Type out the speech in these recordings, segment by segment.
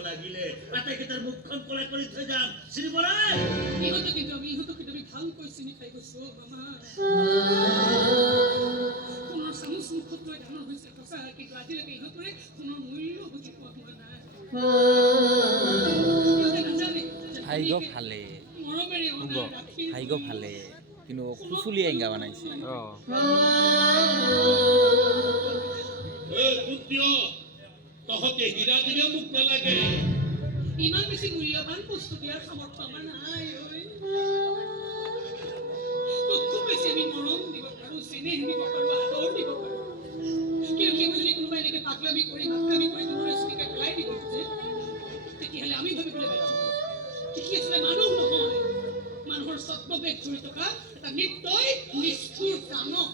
লাগিলে আটাইকেইটাৰ মুখখন কলাই কৰি থৈ যাম চিনি পৰাই ইহঁতক কিন্তু আমি ভালকৈ চিনি পাই গৈছো মামা সোণৰ চামুচ মুখত লৈ ডাঙৰ হৈছে সঁচা কিন্তু আজিলৈকে ইহঁতৰে সোণৰ মূল্য বুজি পোৱা হোৱা নাই ইহঁতে নাজানে খাইগ ভালে মৰমেৰে অনাই ৰাখি খাইগ ভালে কিন্তু খুচুলি এংগা বনাইছে তহঁতে হীৰা দিলে মোক নালাগে ইমান বেছি মূল্যৱান বস্তু দিয়াৰ সামৰ্থ্য আমাৰ নাই তোক খুব বেছি আমি মৰম দিব পাৰো চেনেহ দিব পাৰো আদৰ দিব পাৰো কিন্তু সেইবোৰ যদি কোনোবাই এনেকে পাগলামি কৰি মাতলামি কৰি তোমাৰ স্ত্ৰীকে পেলাই দিব খোজে তেতিয়াহ'লে আমি ভাবিবলৈ বাধ্য কি আছিলে মানুহ নহয় মানুহৰ স্বপ্নবেগ ধৰি থকা এটা নিত্যই নিষ্ঠুৰ দানৱ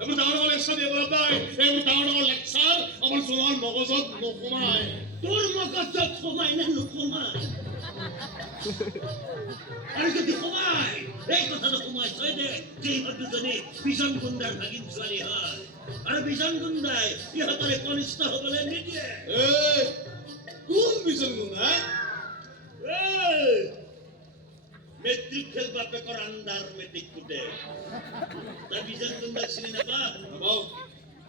এইবোৰ ডাঙৰ লেকচাৰ দিব নাপায় এইবোৰ ডাঙৰ লেকচাৰ আমাৰ জোৱাৰ মগজত নোসোমায় তোৰ মগজত সোমাই নে নোসোমায় আৰু যদি সোমায় এই কথাটো সোমাই থৈ দে যে ইহঁত দুজনী বিজন গুণ্ডাৰ ভাগিন ছোৱালী হয় আৰু বিজন গুণ্ডাই ইহঁতৰে কনিষ্ঠ হ'বলৈ নিদিয়ে কোন বিজন গুণ্ডা মেট্রিক খেল বাপেকর আন্ডার মেট্রিক ফুটে তার বিজন গুন্ডা চিনি না বাবা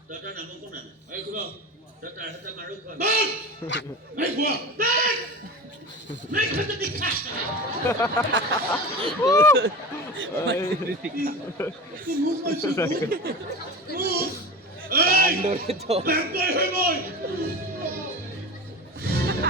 দাদা নাম কোন না এই কোন দাদা হাতে মারু কোন এই বুয়া নাই খাতে দেখা তুই মুখ মারছিস মুখ এই আন্ডারে তো ব্যাগ হই মই